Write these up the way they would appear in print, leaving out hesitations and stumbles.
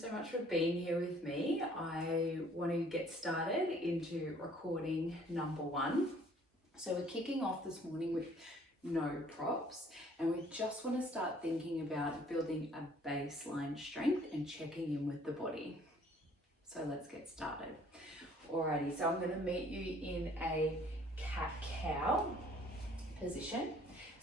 so much for being here with me. I want to get started into recording number 1. So we're kicking off this morning with no props, and we just want to start thinking about building a baseline strength and checking in with the body. So let's get started. Alrighty, so I'm going to meet you in a cat-cow position.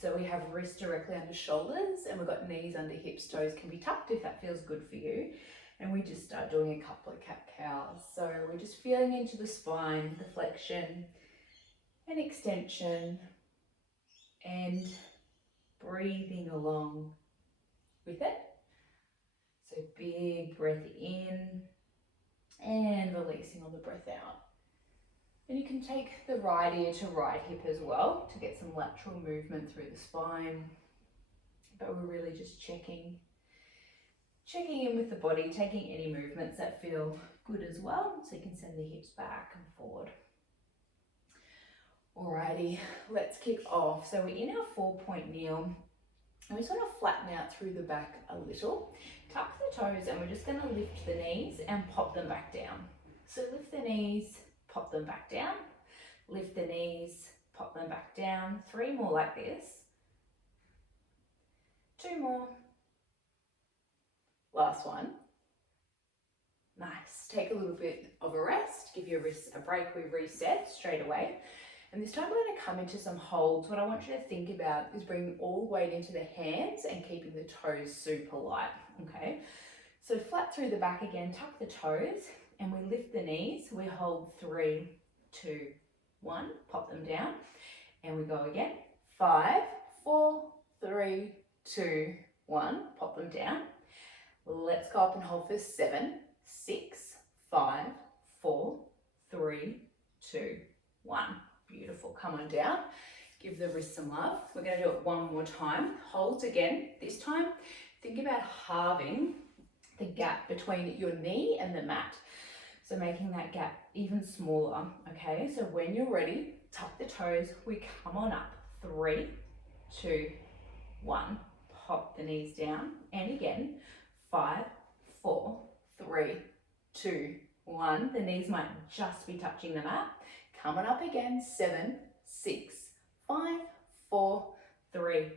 So we have wrists directly under shoulders and we've got knees under hips, toes can be tucked if that feels good for you. And we just start doing a couple of cat-cows. So we're just feeling into the spine, the flexion and extension, and breathing along with it. So big breath in and releasing on the breath out. And you can take the right ear to right hip as well to get some lateral movement through the spine. But we're really just checking in with the body, taking any movements that feel good as well. So you can send the hips back and forward. Alrighty, let's kick off. So we're in our 4-point kneel. And we sort of flatten out through the back a little. Tuck the toes and we're just going to lift the knees and pop them back down. So lift the knees, pop them back down. Lift the knees, pop them back down. 3 more like this. 2 more. Last one. Nice. Take a little bit of a rest. Give your wrists a break. We reset straight away. And this time we're going to come into some holds. What I want you to think about is bringing all the weight into the hands and keeping the toes super light. Okay. So flat through the back again. Tuck the toes and we lift the knees. We hold 3, 2, 1. Pop them down. And we go again. 5, 4, 3, 2, 1. Pop them down. Let's go up and hold for 7, 6, 5, 4, 3, 2, 1. Beautiful. Come on down. Give the wrist some love. We're going to do it one more time. Hold again. This time, think about halving the gap between your knee and the mat. So making that gap even smaller. Okay, so when you're ready, tuck the toes. We come on up. 3, 2, 1. Pop the knees down. And again. 5, 4, 3, 2, 1. The knees might just be touching the mat. Coming up again. 7, 6, 5, 4, 3,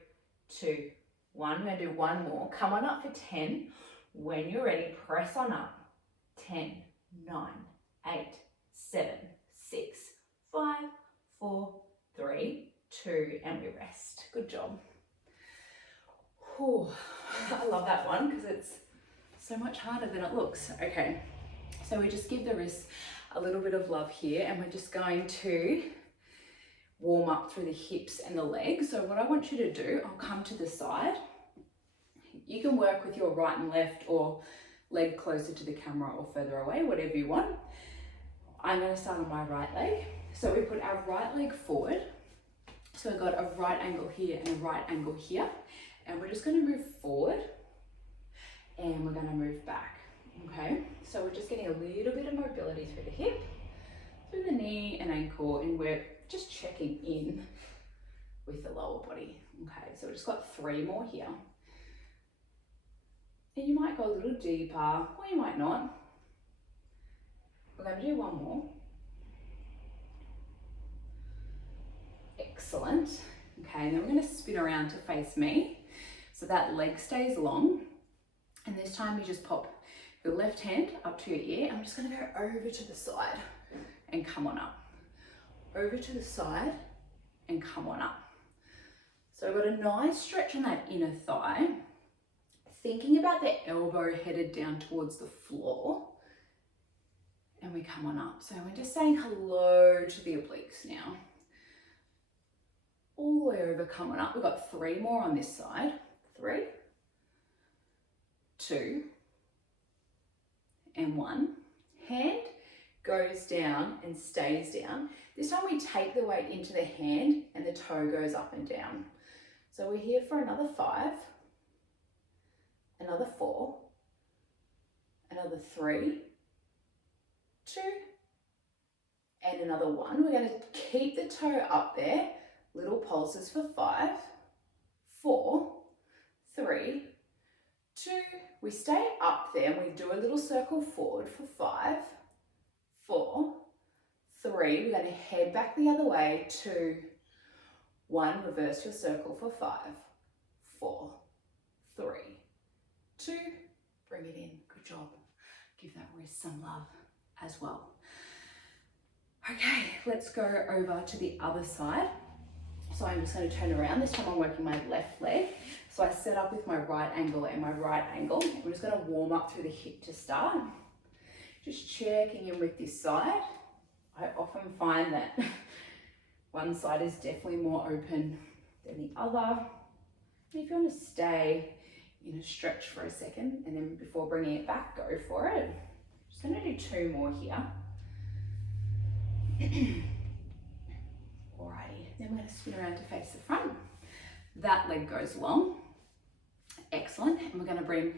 2, 1. We're going to do one more. Come on up for 10. When you're ready, press on up. 10, 9, 8, 7, 6, 5, 4, 3, 2, and we rest. Good job. Whew. I love that one because it's so much harder than it looks. Okay, so we just give the wrists a little bit of love here and we're just going to warm up through the hips and the legs. So what I want you to do, I'll come to the side. You can work with your right and left or leg closer to the camera or further away, whatever you want. I'm going to start on my right leg. So we put our right leg forward. So we've got a right angle here and a right angle here. And we're just going to move forward and we're going to move back. Okay, so we're just getting a little bit of mobility through the hip, through the knee and ankle, and we're just checking in with the lower body. Okay, so we've just got 3 more here. And you might go a little deeper or you might not. We're going to do one more. Excellent. Okay, and then we're going to spin around to face me. So that leg stays long. And this time you just pop your left hand up to your ear. I'm just going to go over to the side and come on up. Over to the side and come on up. So I've got a nice stretch on that inner thigh. Thinking about the elbow headed down towards the floor. And we come on up. So we're just saying hello to the obliques now. All the way over, come on up. We've got 3 more on this side. 3, 2, and 1. Hand goes down and stays down. This time we take the weight into the hand and the toe goes up and down. So we're here for another 5, another 4, another 3, 2, and another 1. We're going to keep the toe up there. Little pulses for 5, 4, 3, 2. We stay up there and we do a little circle forward for 5, 4, 3. We're going to head back the other way. 2, 1. Reverse your circle for 5, 4, 3, 2. Bring it in. Good job. Give that wrist some love as well. Okay, let's go over to the other side. So I'm just going to turn around. This time I'm working my left leg. So I set up with my right angle and my right angle. I'm just going to warm up through the hip to start. Just checking in with this side. I often find that one side is definitely more open than the other. And if you want to stay in a stretch for a second and then before bringing it back, go for it. Just going to do 2 more here. Alrighty, then we're going to spin around to face the front. That leg goes long. Excellent. And we're going to bring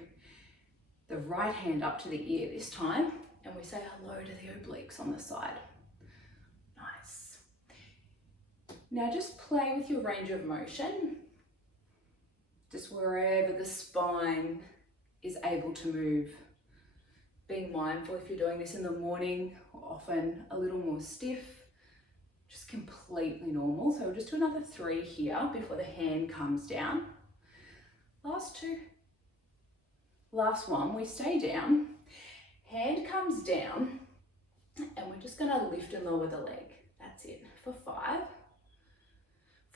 the right hand up to the ear this time. And we say hello to the obliques on the side. Nice. Now just play with your range of motion. Just wherever the spine is able to move. Being mindful if you're doing this in the morning, often a little more stiff. Just completely normal. So we'll just do another 3 here before the hand comes down. Last 2. Last one, we stay down. Hand comes down and we're just gonna lift and lower the leg. That's it for 5,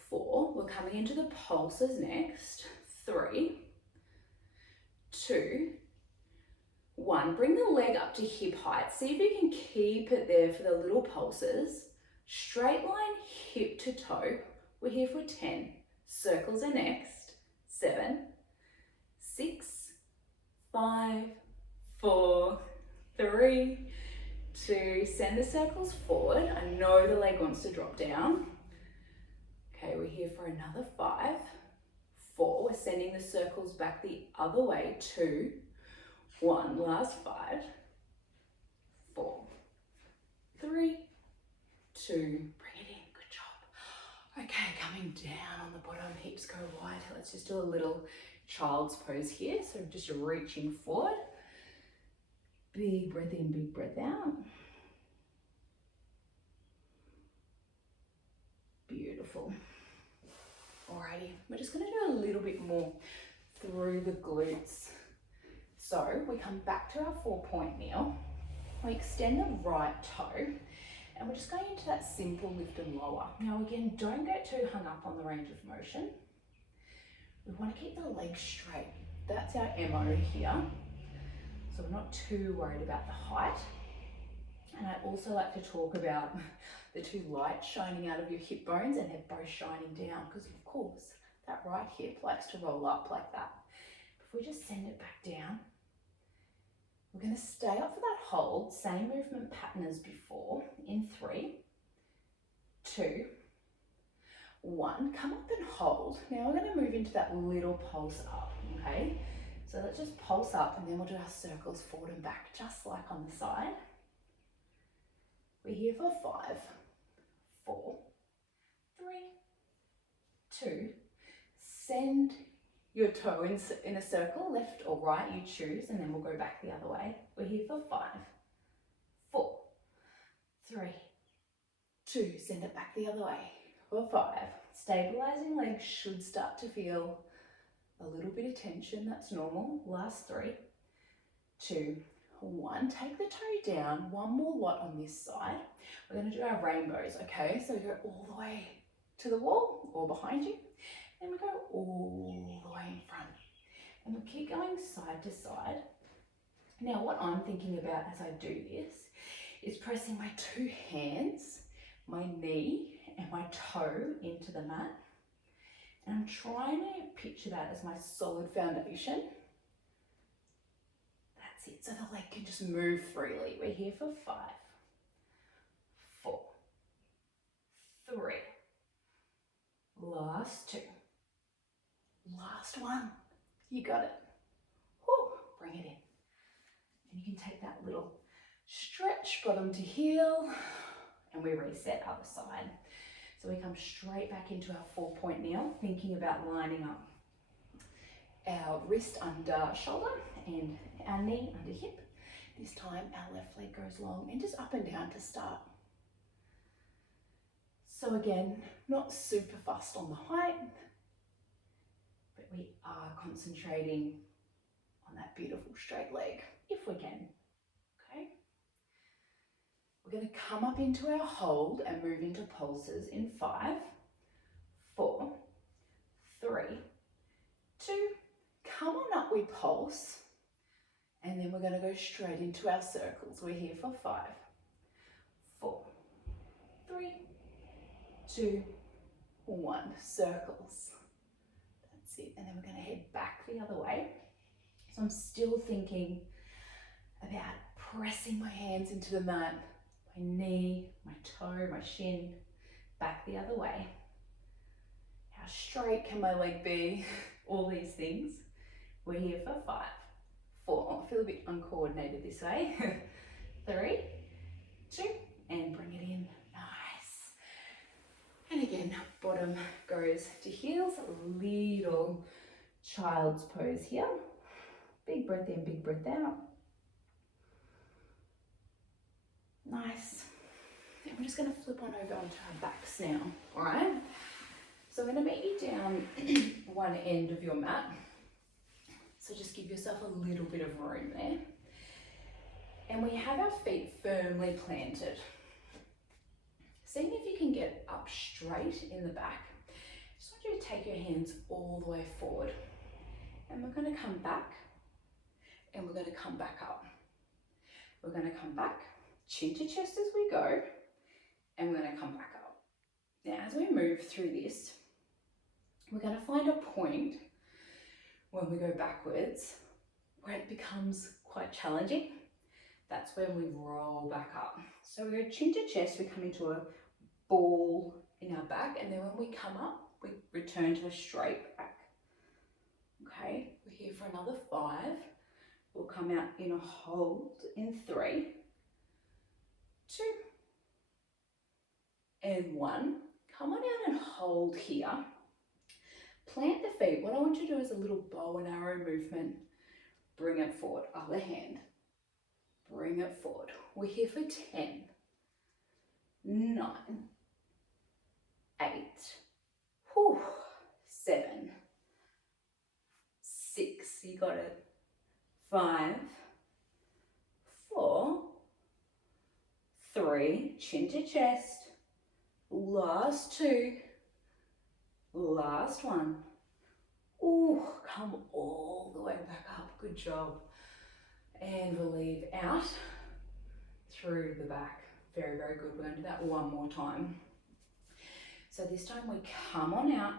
4. We're coming into the pulses next. 3, 2, 1. Bring the leg up to hip height. See if you can keep it there for the little pulses. Straight line hip to toe. We're here for 10. Circles are next. 7, 6, 5, 4, 3, 2. Send the circles forward. I know the leg wants to drop down. Okay, we're here for another 5, 4. We're sending the circles back the other way. 2, 1. Last 5, 4, 3, 2, bring it in, good job. Okay, coming down on the bottom, hips go wide. Let's just do a little child's pose here. So just reaching forward. Big breath in, big breath out. Beautiful. Alrighty, we're just gonna do a little bit more through the glutes. So we come back to our 4-point kneel. We extend the right toe. And we're just going into that simple lift and lower. Now again, don't get too hung up on the range of motion. We want to keep the legs straight. That's our MO here. So we're not too worried about the height. And I also like to talk about the 2 lights shining out of your hip bones and they're both shining down because of course that right hip likes to roll up like that. If we just send it back down, we're going to stay up for that hold, same movement pattern as before, in 3, 2, 1. Come up and hold. Now we're going to move into that little pulse up, okay? So let's just pulse up and then we'll do our circles forward and back, just like on the side. We're here for 5, 4, 3, 2. Send your toe in a circle, left or right, you choose, and then we'll go back the other way. We're here for 5, 4, 3, 2. Send it back the other way for 5. Stabilizing legs should start to feel a little bit of tension. That's normal. Last 3, 2, 1. Take the toe down. One more lot on this side. We're going to do our rainbows, okay? So we go all the way to the wall or behind you. Then we go all the way in front. And we'll keep going side to side. Now what I'm thinking about as I do this is pressing my 2 hands, my knee and my toe into the mat. And I'm trying to picture that as my solid foundation. That's it. So the leg can just move freely. We're here for 5, 4, 3. Last 2. Last 1. You got it. Whew, bring it in. And you can take that little stretch, bottom to heel, and we reset other side. So we come straight back into our 4-point kneel, thinking about lining up our wrist under shoulder and our knee under hip. This time our left leg goes long and just up and down to start. So again, not super fussed on the height, but we are concentrating on that beautiful straight leg if we can. Okay. We're going to come up into our hold and move into pulses in 5, 4, 3, 2. Come on up, we pulse. And then we're going to go straight into our circles. We're here for 5, 4, 3, 2, 1. Circles. That's it. And then we're going to head back the other way. So I'm still thinking about pressing my hands into the mat, my knee, my toe, my shin, back the other way. How straight can my leg be? All these things. We're here for 5, 4. I feel a bit uncoordinated this way. 3, 2, and bring it in. Nice. And again, bottom goes to heels. Little child's pose here. Big breath in, big breath out. Nice. And we're just going to flip on over onto our backs now. All right. So I'm going to meet you down one end of your mat. So just give yourself a little bit of room there. And we have our feet firmly planted. Seeing if you can get up straight in the back. Just want you to take your hands all the way forward. And we're going to come back. And we're going to come back up. We're going to come back, chin to chest as we go. And we're going to come back up. Now, as we move through this, we're going to find a point when we go backwards where it becomes quite challenging. That's when we roll back up. So we go chin to chest, we come into a ball in our back, and then when we come up, we return to a straight back. Okay, we're here for another 5. We'll come out in a hold in 3, 2, and 1. Come on out and hold here. Plant the feet. What I want you to do is a little bow and arrow movement. Bring it forward. Other hand. Bring it forward. We're here for 10, 9, 8, 7, 6. You got it. 5, 4, 3. Chin to chest. Last 2. Last 1. Ooh, come all the way back up. Good job. And relieve out through the back. Very, very good. We're going to do that one more time. So this time we come on out,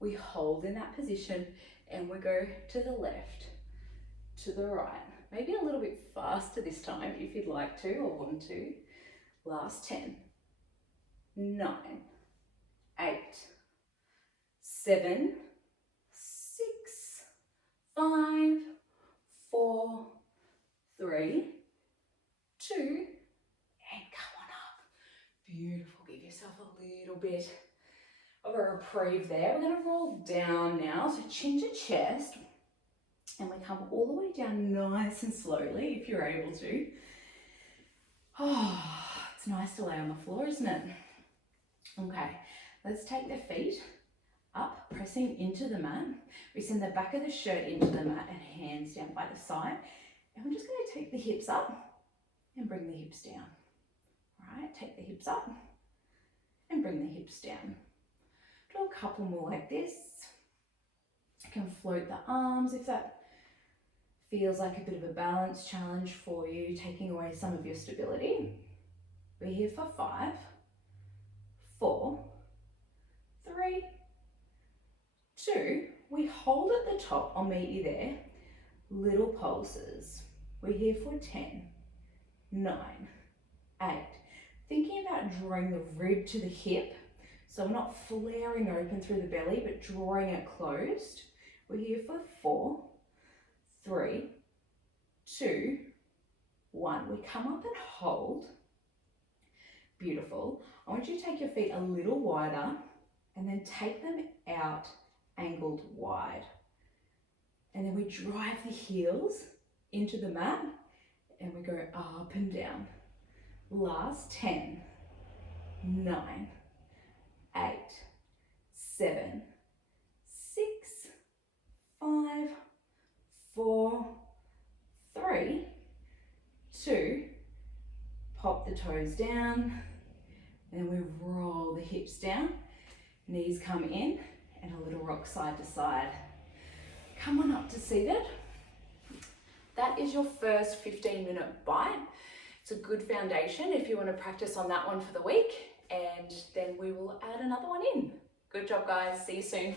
we hold in that position, and we go to the left, to the right. Maybe a little bit faster this time if you'd like to or want to. Last 10, 9, 8, 7, 6, 5, 4, 3, 2, and come on up. Beautiful. Give yourself a little bit of a reprieve there. We're going to roll down now. So chin to chest, and we come all the way down nice and slowly if you're able to. Oh, it's nice to lay on the floor, isn't it? Okay, let's take the feet up, pressing into the mat. We send the back of the shirt into the mat and hands down by the side. And we're just going to take the hips up and bring the hips down. All right, take the hips up and bring the hips down. Do a couple more like this. You can float the arms if that feels like a bit of a balance challenge for you, taking away some of your stability. We're here for 5, 4, 3, 2. We hold at the top. I'll meet you there. Little pulses. We're here for 10, 9, 8. Thinking about drawing the rib to the hip. So we're not flaring open through the belly, but drawing it closed. We're here for 4, 3, 2, 1. We come up and hold. Beautiful. I want you to take your feet a little wider and then take them out angled wide. And then we drive the heels into the mat and we go up and down. Last 10, 9, 8, 7, 6, 5, 4, 3, 2, pop the toes down, and we roll the hips down, knees come in, and a little rock side to side. Come on up to seated. That is your first 15-minute bite. It's a good foundation if you want to practice on that one for the week, and then we will add another one in. Good job, guys. See you soon.